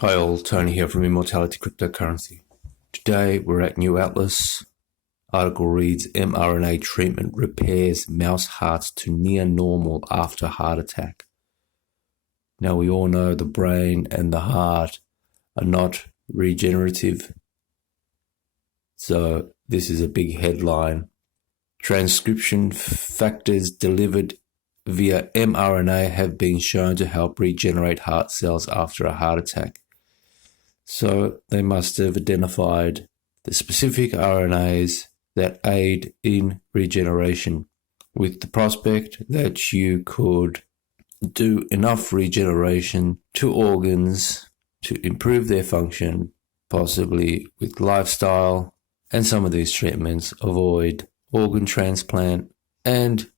Hi all, Tony here from Immortality Cryptocurrency. Today we're at New Atlas. Article reads, mRNA treatment repairs mouse hearts to near normal after heart attack. Now we all know the brain and the heart are not regenerative. So this is a big headline. Transcription factors delivered via mRNA have been shown to help regenerate heart cells after a heart attack. So they must have identified the specific RNAs that aid in regeneration, with the prospect that you could do enough regeneration to organs to improve their function, possibly with lifestyle and some of these treatments avoid organ transplant and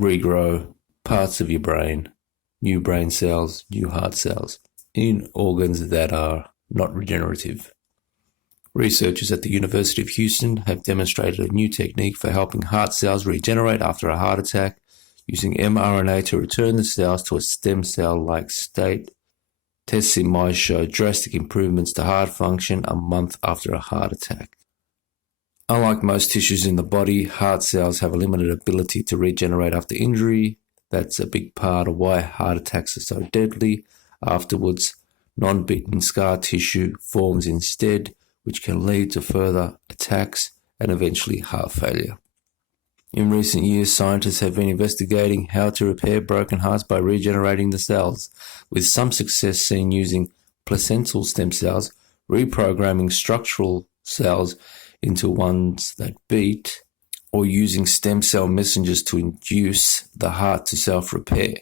regrow parts of your brain, new brain cells, new heart cells, in organs that are not regenerative. Researchers at the University of Houston have demonstrated a new technique for helping heart cells regenerate after a heart attack using mRNA to return the cells to a stem cell-like state. Tests in mice showed drastic improvements to heart function a month after a heart attack. Unlike most tissues in the body, heart cells have a limited ability to regenerate after injury. That's a big part of why heart attacks are so deadly. Afterwards, non-beaten scar tissue forms instead, which can lead to further attacks and eventually heart failure. In recent years, scientists have been investigating how to repair broken hearts by regenerating the cells, with some success seen using placental stem cells, reprogramming structural cells into ones that beat, or using stem cell messengers to induce the heart to self-repair.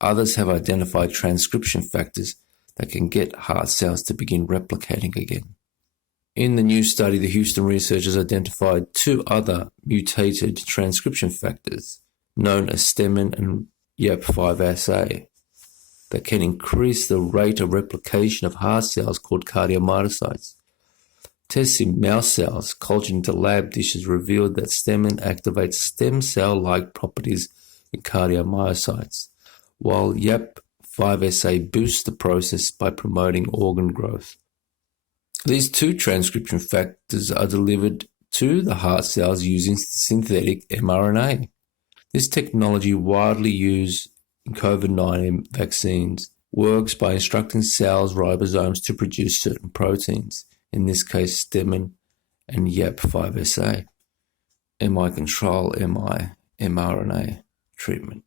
Others have identified transcription factors that can get heart cells to begin replicating again. In the new study, the Houston researchers identified two other mutated transcription factors, known as STEMIN and YAP5SA, that can increase the rate of replication of heart cells called cardiomyocytes. Tests in mouse cells cultured into lab dishes revealed that STEMIN activates stem cell-like properties in cardiomyocytes, while YAP5SA boosts the process by promoting organ growth. These two transcription factors are delivered to the heart cells using synthetic mRNA. This technology, widely used in COVID-19 vaccines, works by instructing cells' ribosomes to produce certain proteins, in this case STEMIN and YAP5SA. MI control, MI, mRNA treatment.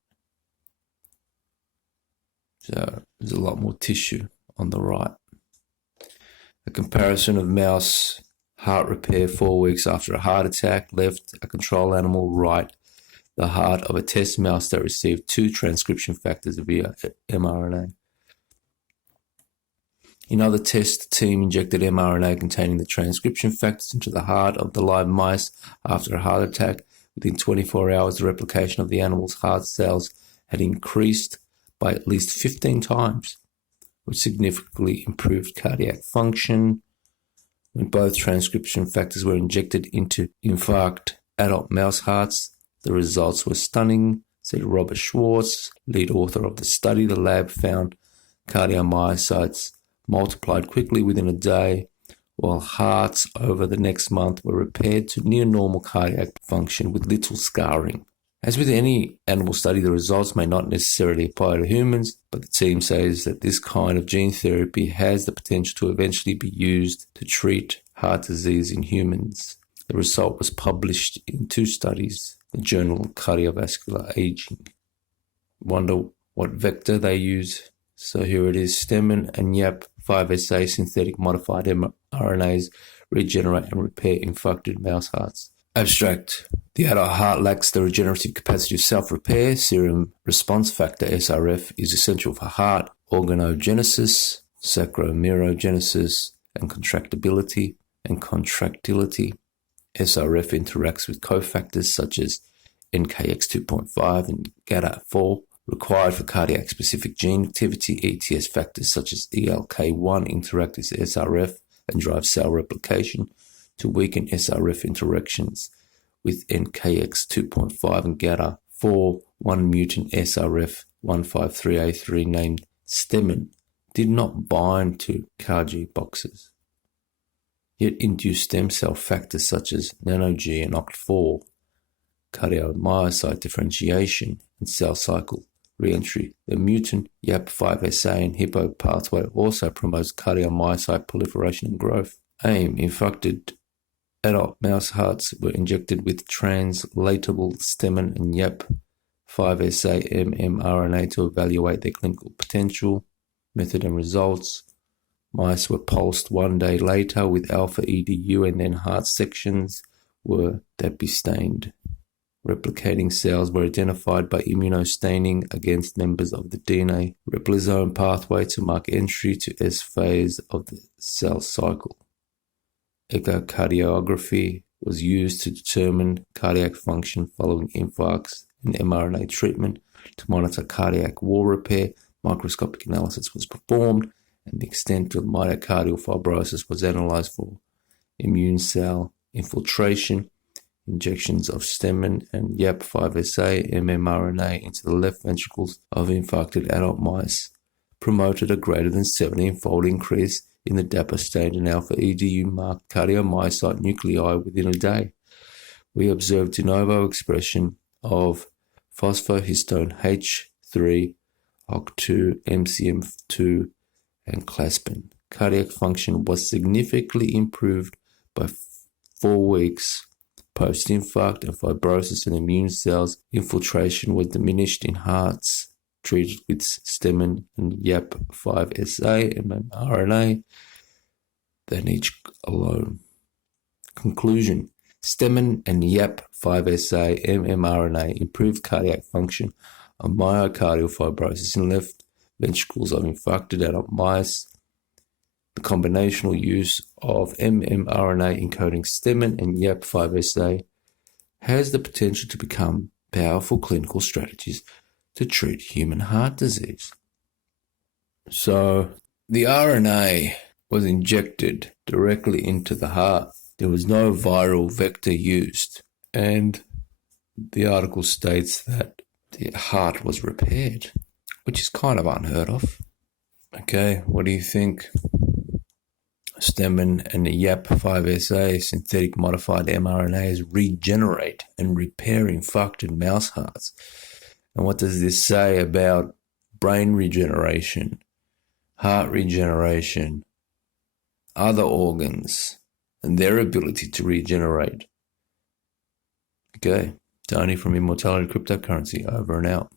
So there's a lot more tissue on the right. A comparison of mouse heart repair 4 weeks after a heart attack left a control animal right the heart of a test mouse that received two transcription factors via mRNA. In other tests, the team injected mRNA containing the transcription factors into the heart of the live mice after a heart attack. Within 24 hours, the replication of the animal's heart cells had increased by at least 15 times, which significantly improved cardiac function. When both transcription factors were injected into infarcted adult mouse hearts, the results were stunning, said Robert Schwartz, lead author of the study. The lab found cardiomyocytes multiplied quickly within a day, while hearts over the next month were repaired to near normal cardiac function with little scarring. As with any animal study, the results may not necessarily apply to humans, but the team says that this kind of gene therapy has the potential to eventually be used to treat heart disease in humans. The result was published in two studies, the journal Cardiovascular Aging. Wonder what vector they use. So here it is, STEMIN and YAP5SA synthetic modified mRNAs regenerate and repair infarcted mouse hearts. Abstract. The adult heart lacks the regenerative capacity of self-repair. Serum response factor, SRF, is essential for heart organogenesis, sacromerogenesis, and contractility. SRF interacts with cofactors such as NKX2.5 and GATA4, required for cardiac-specific gene activity. ETS factors such as ELK1 interact with SRF and drive cell replication to weaken SRF interactions with NKX2.5 and GATA4. One mutant SRF153A3 named STEMIN did not bind to CAR-G boxes, yet induced stem cell factors such as nano-G and OCT4, cardiomyocyte differentiation, and cell cycle reentry. The mutant YAP5SA and Hippo pathway also promotes cardiomyocyte proliferation and growth. Infected adult mouse hearts were injected with translatable STEMIN and YAP5SA mRNA to evaluate their clinical potential. Method and results. Mice were pulsed 1 day later with alpha EDU and then heart sections were debistained. Replicating cells were identified by immunostaining against members of the DNA replisome pathway to mark entry to S phase of the cell cycle. Echocardiography was used to determine cardiac function following infarcts and mRNA treatment. To monitor cardiac wall repair, microscopic analysis was performed, and the extent of myocardial fibrosis was analyzed for immune cell infiltration. Injections of STEMIN and YAP5SA mRNA into the left ventricles of infarcted adult mice promoted a greater than 17-fold increase in the DAPA-stained and alpha EDU marked cardiomyocyte nuclei within a day. We observed de novo expression of phosphohistone H3, OCT2, MCM2, and claspin. Cardiac function was significantly improved by 4 weeks post-infarct, and fibrosis and immune cells infiltration was diminished in hearts treated with STEMIN and YAP5SA mRNA than each alone. Conclusion: STEMIN and YAP5SA mRNA improved cardiac function of myocardial fibrosis in left ventricles of infarcted adult mice. The combinational use of mRNA encoding STEMIN and YAP5SA has the potential to become powerful clinical strategies to treat human heart disease. So, the RNA was injected directly into the heart. There was no viral vector used, and the article states that the heart was repaired, which is kind of unheard of. Okay, what do you think? STEMIN and the YAP5SA synthetic modified mRNAs regenerate and repair infarcted mouse hearts. And what does this say about brain regeneration, heart regeneration, other organs, and their ability to regenerate? Okay, Tony from Immortality Cryptocurrency, over and out.